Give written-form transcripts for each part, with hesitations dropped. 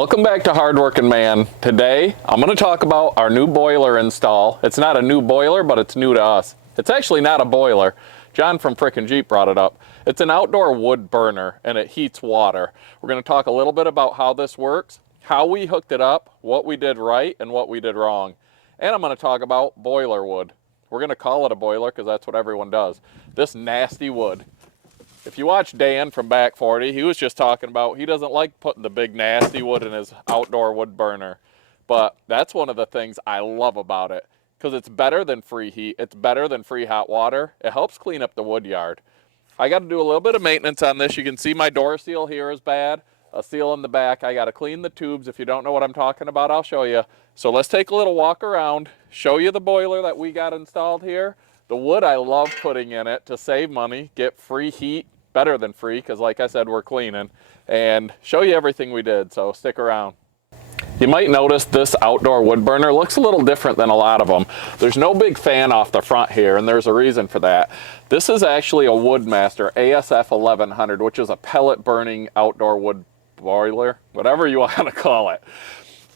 Welcome back to Hardworking Man. Today, I'm going to talk about our new boiler install. It's not a new boiler, but it's new to us. It's actually not a boiler. John from Frickin' Jeep brought it up. It's an outdoor wood burner, and it heats water. We're going to talk a little bit about how this works, how we hooked it up, what we did right, and what we did wrong. And I'm going to talk about boiler wood. We're going to call it a boiler because that's what everyone does. This nasty wood. If you watch Dan from Back 40, he was just talking about he doesn't like putting the big nasty wood in his outdoor wood burner. But that's one of the things I love about it, because it's better than free heat. It's better than free hot water. It helps clean up the wood yard. I got to do a little bit of maintenance on this. You can see my door seal here is bad. A seal in the back. I got to clean the tubes. If you don't know what I'm talking about, I'll show you. So let's take a little walk around, show you the boiler that we got installed here. The wood I love putting in it to save money, get free heat, better than free, because like I said, we're cleaning, and show you everything we did, so stick around. You might notice this outdoor wood burner looks a little different than a lot of them. There's no big fan off the front here, and there's a reason for that. This is actually a Wood Master ASF1100, which is a pellet burning outdoor wood boiler, whatever you want to call it.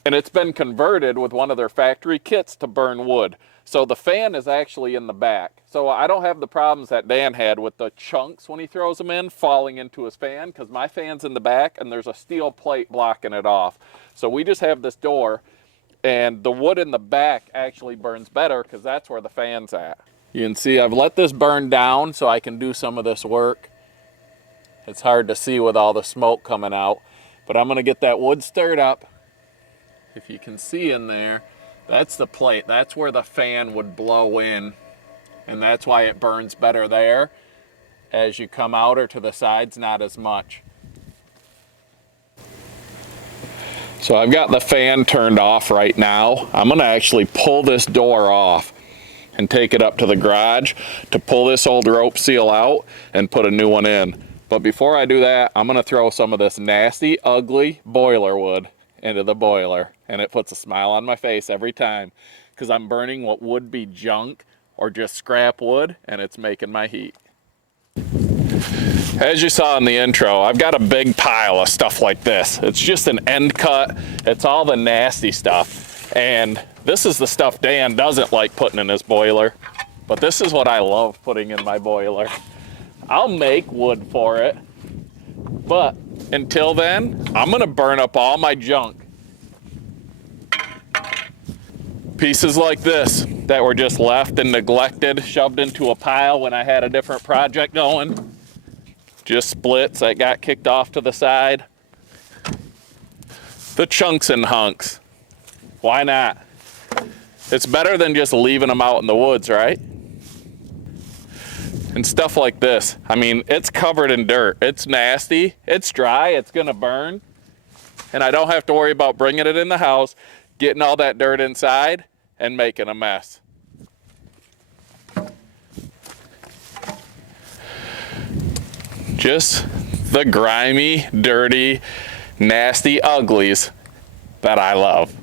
And it's been converted with one of their factory kits to burn wood. So the fan is actually in the back. So I don't have the problems that Dan had with the chunks when he throws them in falling into his fan, because my fan's in the back and there's a steel plate blocking it off. So we just have this door, and the wood in the back actually burns better because that's where the fan's at. You can see I've let this burn down so I can do some of this work. It's hard to see with all the smoke coming out, but I'm going to get that wood stirred up. If you can see in there, that's the plate. That's where the fan would blow in, and that's why it burns better there. As you come out or to the sides, not as much. So I've got the fan turned off right now. I'm going to actually pull this door off and take it up to the garage to pull this old rope seal out and put a new one in. But before I do that, I'm going to throw some of this nasty, ugly boiler wood into the boiler, and it puts a smile on my face every time, because I'm burning what would be junk or just scrap wood, and it's making my heat. As you saw in the intro, I've got a big pile of stuff like this. It's just an end cut. It's all the nasty stuff, and this is the stuff Dan doesn't like putting in his boiler, but this is what I love putting in my boiler. I'll make wood for it, but until then, I'm gonna burn up all my junk. Pieces like this that were just left and neglected, shoved into a pile when I had a different project going. Just splits that got kicked off to the side. The chunks and hunks. Why not? It's better than just leaving them out in the woods, right? And stuff like this. I mean, it's covered in dirt. It's nasty. It's dry. It's gonna burn. And I don't have to worry about bringing it in the house, getting all that dirt inside, and making a mess. Just the grimy, dirty, nasty uglies that I love.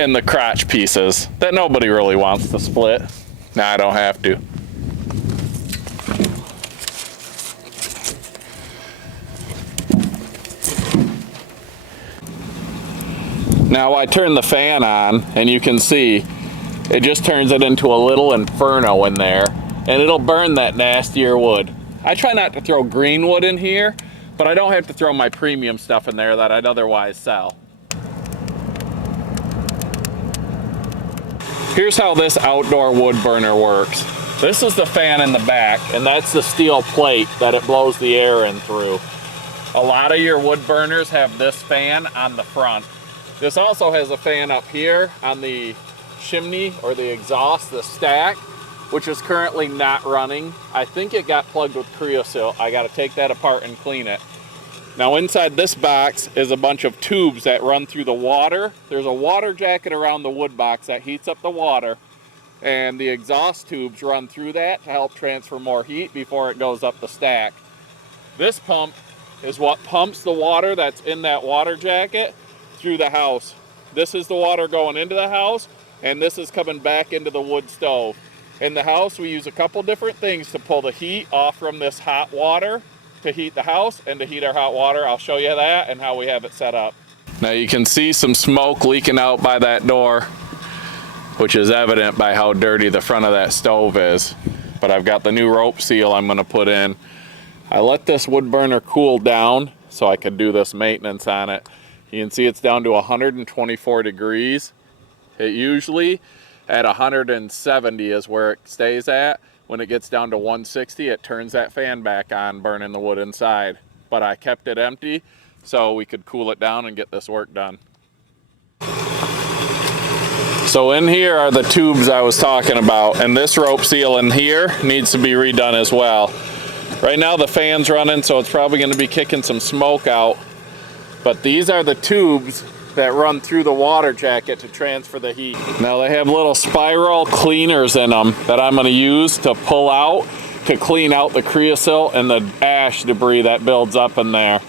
And the crotch pieces that nobody really wants to split. Now I don't have to. Now I turn the fan on, and you can see it just turns it into a little inferno in there, and it'll burn that nastier wood. I try not to throw green wood in here, but I don't have to throw my premium stuff in there that I'd otherwise sell. Here's how this outdoor wood burner works. This is the fan in the back, and that's the steel plate that it blows the air in through. A lot of your wood burners have this fan on the front. This also has a fan up here on the chimney or the exhaust, the stack, which is currently not running. I think it got plugged with creosote. I got to take that apart and clean it. Now inside this box is a bunch of tubes that run through the water. There's a water jacket around the wood box that heats up the water, and the exhaust tubes run through that to help transfer more heat before it goes up the stack. This pump is what pumps the water that's in that water jacket through the house. This is the water going into the house, and this is coming back into the wood stove. In the house, we use a couple different things to pull the heat off from this hot water to heat the house and to heat our hot water. I'll show you that and how we have it set up. Now you can see some smoke leaking out by that door, which is evident by how dirty the front of that stove is. But I've got the new rope seal I'm gonna put in. I let this wood burner cool down so I could do this maintenance on it. You can see it's down to 124 degrees. It usually at 170 is where it stays at. When it gets down to 160, it turns that fan back on, burning the wood inside. But I kept it empty so we could cool it down and get this work done. So in here are the tubes I was talking about, and this rope seal in here needs to be redone as well. Right now the fan's running, so it's probably going to be kicking some smoke out. But these are the tubes that run through the water jacket to transfer the heat. Now they have little spiral cleaners in them that I'm going to use to pull out to clean out the creosote and the ash debris that builds up in there.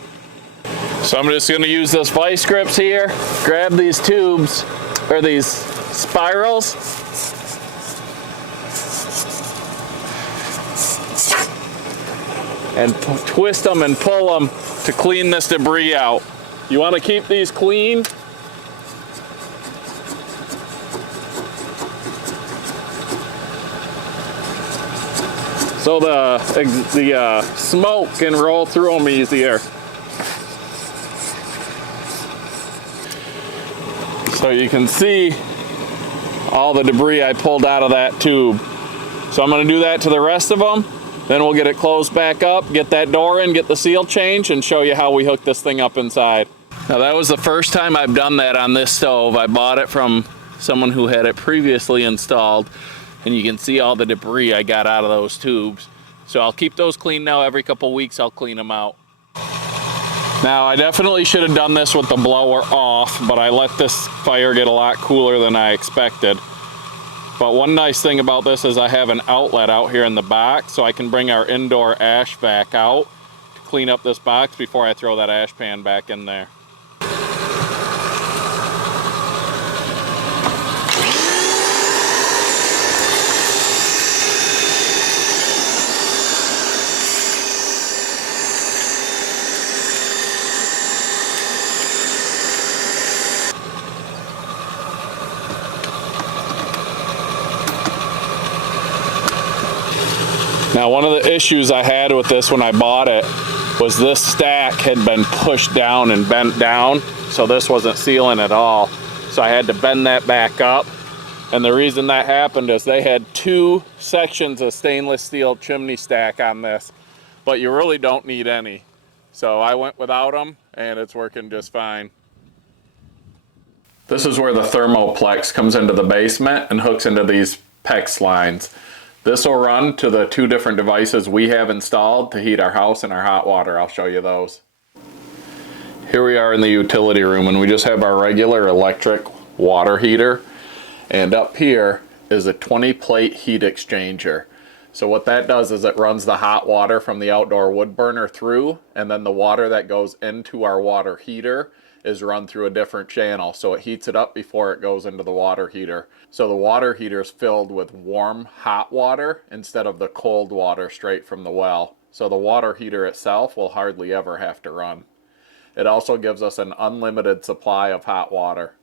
So I'm just going to use this vice grips here, grab these tubes, or these spirals, and twist them and pull them to clean this debris out. You want to keep these clean. So the smoke can roll through them easier. So you can see all the debris I pulled out of that tube. So I'm going to do that to the rest of them. Then we'll get it closed back up, get that door in, get the seal changed, and show you how we hook this thing up inside. Now that was the first time I've done that on this stove. I bought it from someone who had it previously installed, and you can see all the debris I got out of those tubes. So I'll keep those clean now. Every couple weeks I'll clean them out. Now I definitely should have done this with the blower off, but I let this fire get a lot cooler than I expected. But one nice thing about this is I have an outlet out here in the box, so I can bring our indoor ash vac out to clean up this box before I throw that ash pan back in there. Now one of the issues I had with this when I bought it was this stack had been pushed down and bent down, so this wasn't sealing at all. So I had to bend that back up, and the reason that happened is they had 2 sections of stainless steel chimney stack on this, but you really don't need any. So I went without them, and it's working just fine. This is where the Thermoplex comes into the basement and hooks into these PEX lines. This will run to the 2 different devices we have installed to heat our house and our hot water. I'll show you those. Here we are in the utility room, and we just have our regular electric water heater. And up here is a 20-plate heat exchanger. So what that does is it runs the hot water from the outdoor wood burner through, and then the water that goes into our water heater is run through a different channel. So it heats it up before it goes into the water heater. So the water heater is filled with warm, hot water instead of the cold water straight from the well. So the water heater itself will hardly ever have to run. It also gives us an unlimited supply of hot water.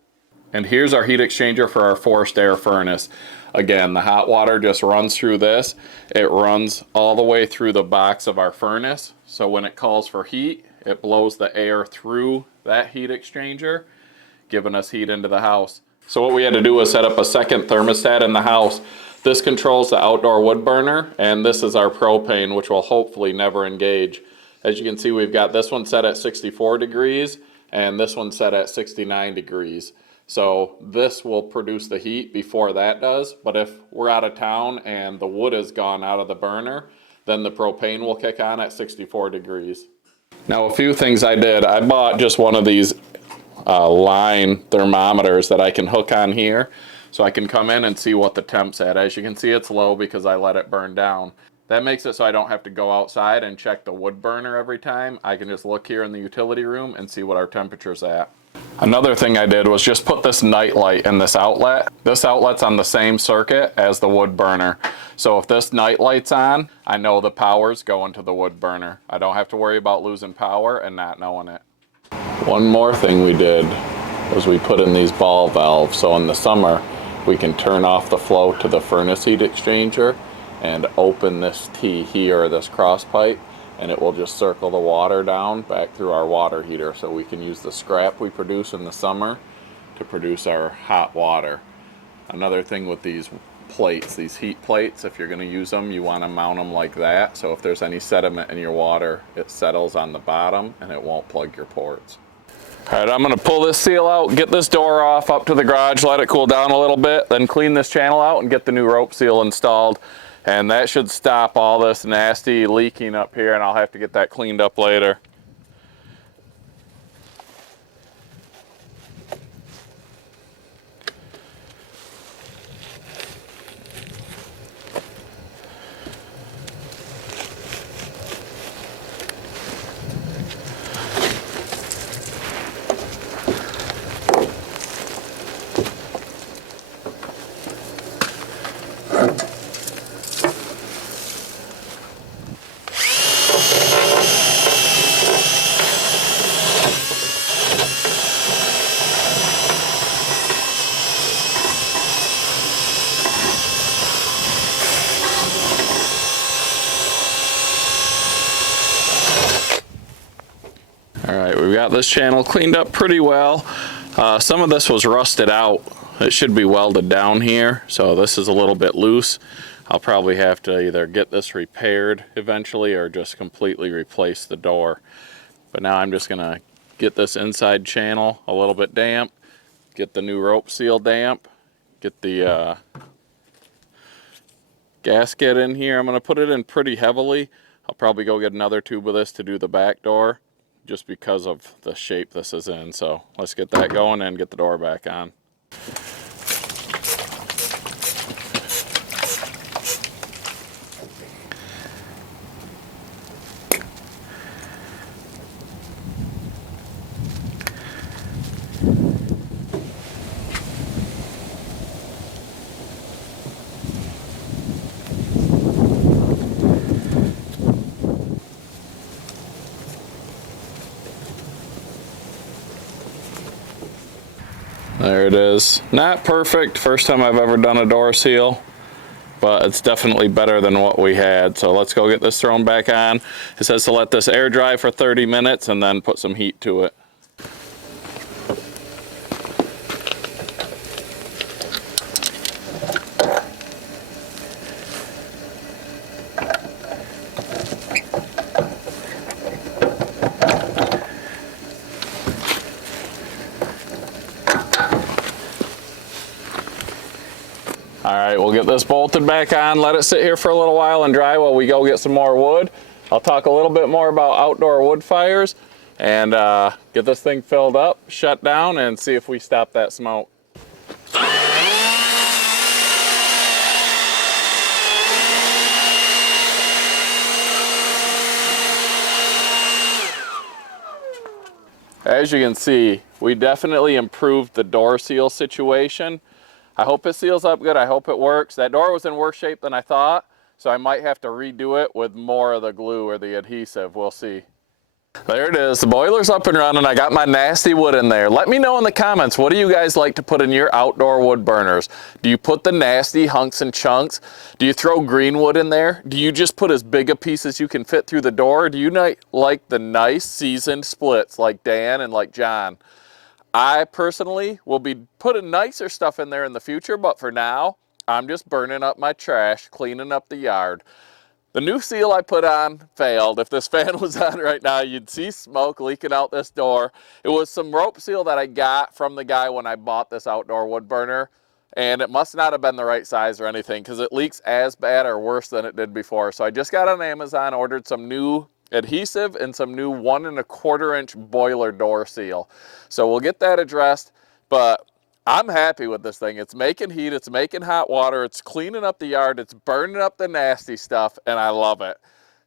And here's our heat exchanger for our forced air furnace. Again, the hot water just runs through this. It runs all the way through the box of our furnace. So when it calls for heat, it blows the air through that heat exchanger, giving us heat into the house. So what we had to do was set up a second thermostat in the house. This controls the outdoor wood burner, and this is our propane, which will hopefully never engage. As you can see, we've got this one set at 64 degrees, and this one set at 69 degrees. So this will produce the heat before that does, but if we're out of town and the wood is gone out of the burner, then the propane will kick on at 64 degrees. Now a few things I did. I bought just one of these line thermometers that I can hook on here, so I can come in and see what the temp's at. As you can see, it's low because I let it burn down. That makes it so I don't have to go outside and check the wood burner every time. I can just look here in the utility room and see what our temperature's at. Another thing I did was just put this night light in this outlet. This outlet's on the same circuit as the wood burner. So if this night light's on, I know the power's going to the wood burner. I don't have to worry about losing power and not knowing it. One more thing we did was we put in these ball valves. So in the summer, we can turn off the flow to the furnace heat exchanger and open this T here, this cross pipe, and it will just circle the water down back through our water heater, so we can use the scrap we produce in the summer to produce our hot water. Another thing with these plates, these heat plates, if you're going to use them, you want to mount them like that, so if there's any sediment in your water, it settles on the bottom and it won't plug your ports. All right, I'm going to pull this seal out, get this door off up to the garage, let it cool down a little bit, then clean this channel out and get the new rope seal installed. And that should stop all this nasty leaking up here, and I'll have to get that cleaned up later. Alright, we've got this channel cleaned up pretty well. Some of this was rusted out. It should be welded down here, so this is a little bit loose. I'll probably have to either get this repaired eventually or just completely replace the door. But now I'm just going to get this inside channel a little bit damp, get the new rope seal damp, get the gasket in here. I'm going to put it in pretty heavily. I'll probably go get another tube of this to do the back door, just because of the shape this is in. So let's get that going and get the door back on. There it is. Not perfect, first time I've ever done a door seal, but it's definitely better than what we had. So let's go get this thrown back on. It says to let this air dry for 30 minutes and then put some heat to it. All right, we'll get this bolted back on, let it sit here for a little while and dry while we go get some more wood. I'll talk a little bit more about outdoor wood fires and get this thing filled up, shut down, and see if we stop that smoke. As you can see, we definitely improved the door seal situation. I hope it seals up good. I hope it works. That door was in worse shape than I thought, so I might have to redo it with more of the glue or the adhesive. We'll see. There it is. The boiler's up and running. I got my nasty wood in there. Let me know in the comments, what do you guys like to put in your outdoor wood burners? Do you put the nasty hunks and chunks? Do you throw green wood in there? Do you just put as big a piece as you can fit through the door? Do you like the nice seasoned splits like Dan and like John? I personally will be putting nicer stuff in there in the future, but for now, I'm just burning up my trash, cleaning up the yard. The new seal I put on failed. If this fan was on right now, you'd see smoke leaking out this door. It was some rope seal that I got from the guy when I bought this outdoor wood burner, and it must not have been the right size or anything because it leaks as bad or worse than it did before. So I just got on Amazon, ordered some new adhesive and some new 1 1/4 inch boiler door seal. So we'll get that addressed, but I'm happy with this thing. It's making heat, it's making hot water, it's cleaning up the yard, it's burning up the nasty stuff, and I love it.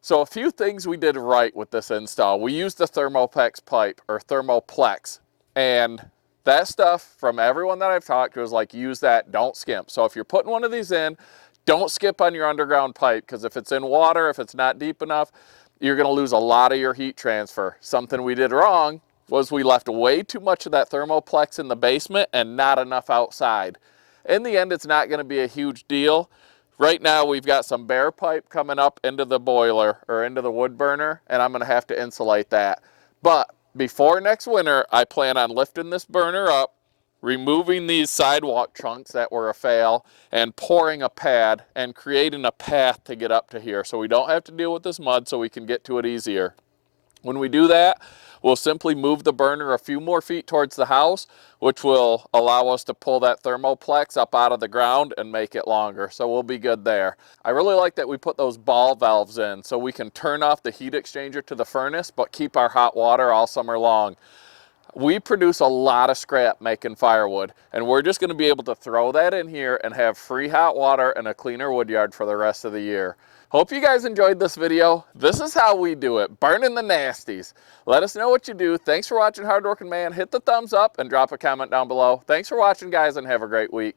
So a few things we did right with this install. We used the Thermoplex pipe, or Thermoplex, and That stuff from everyone that I've talked to is like, use that, don't skimp. So if you're putting one of these in, don't skip on your underground pipe, because if it's in water, if it's not deep enough, you're going to lose a lot of your heat transfer. Something we did wrong was we left way too much of that Thermoplex in the basement and not enough outside. In the end, it's not going to be a huge deal. Right now, we've got some bare pipe coming up into the boiler or into the wood burner, and I'm going to have to insulate that. But before next winter, I plan on lifting this burner up, removing these sidewalk trunks that were a fail, and pouring a pad and creating a path to get up to here so we don't have to deal with this mud, so we can get to it easier. When we do that, we'll simply move the burner a few more feet towards the house, which will allow us to pull that Thermoplex up out of the ground and make it longer. So we'll be good there. I really like that we put those ball valves in so we can turn off the heat exchanger to the furnace, but keep our hot water all summer long. We produce a lot of scrap making firewood, and we're just going to be able to throw that in here and have free hot water and a cleaner wood yard for the rest of the year. Hope you guys enjoyed this video. This is how we do it, burning the nasties. Let us know what you do. Thanks for watching, Hardworking Man. Hit the thumbs up and drop a comment down below. Thanks for watching, guys, and have a great week.